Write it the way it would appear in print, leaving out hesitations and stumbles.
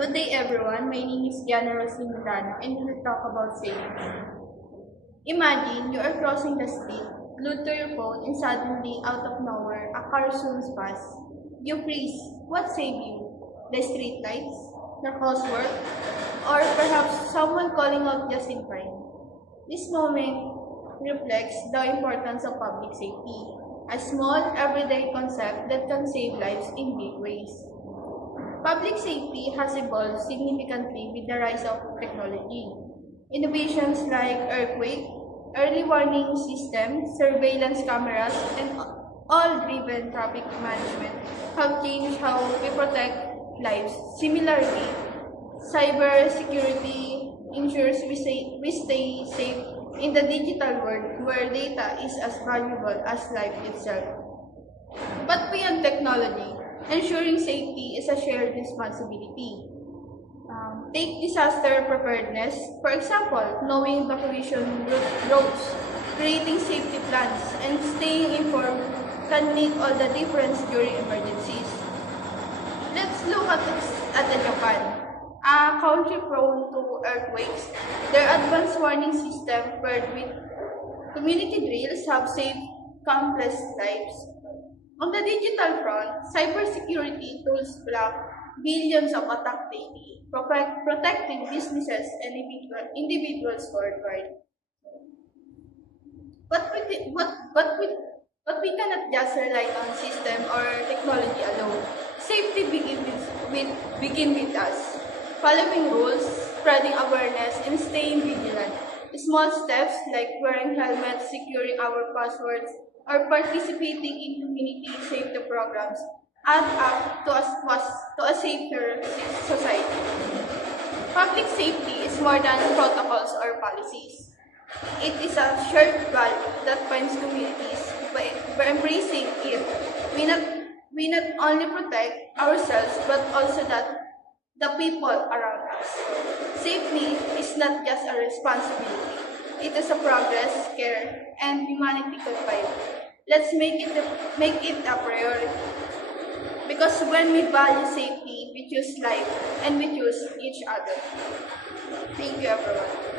Good day everyone, my name is Gianna Rosimilano and we will talk about safety. Imagine you are crossing the street, glued to your phone and suddenly, out of nowhere, a car zooms past. You freeze. What saved you? The street lights? The crosswalk? Or perhaps someone calling out just in time? This moment reflects the importance of public safety, a small, everyday concept that can save lives in big ways. Public safety has evolved significantly with the rise of technology. Innovations like earthquake, early warning systems, surveillance cameras, and all-driven traffic management have changed how we protect lives. Similarly, cybersecurity ensures we stay safe in the digital world where data is as valuable as life itself. But beyond technology, ensuring safety is a shared responsibility. Take disaster preparedness. For example, knowing evacuation routes, creating safety plans, and staying informed can make all the difference during emergencies. Let's look at the Japan. A country prone to earthquakes, their advanced warning system paired with community drills have saved countless lives. On the digital front, cybersecurity tools block billions of attacks daily, protecting businesses and individuals worldwide. But we cannot just rely on system or technology alone. Safety begin with us. Following rules, spreading awareness, and staying vigilant. Small steps like wearing helmets, securing our passwords, or participating in community safety programs add up to a safer society. Public safety is more than protocols or policies. It is a shared value that binds communities. By embracing it, we not only protect ourselves but also the people around us. Safety is not just a responsibility. It is a progress, care, and humanity combined. Let's make it a priority. Because when we value safety, we choose life and we choose each other. Thank you everyone.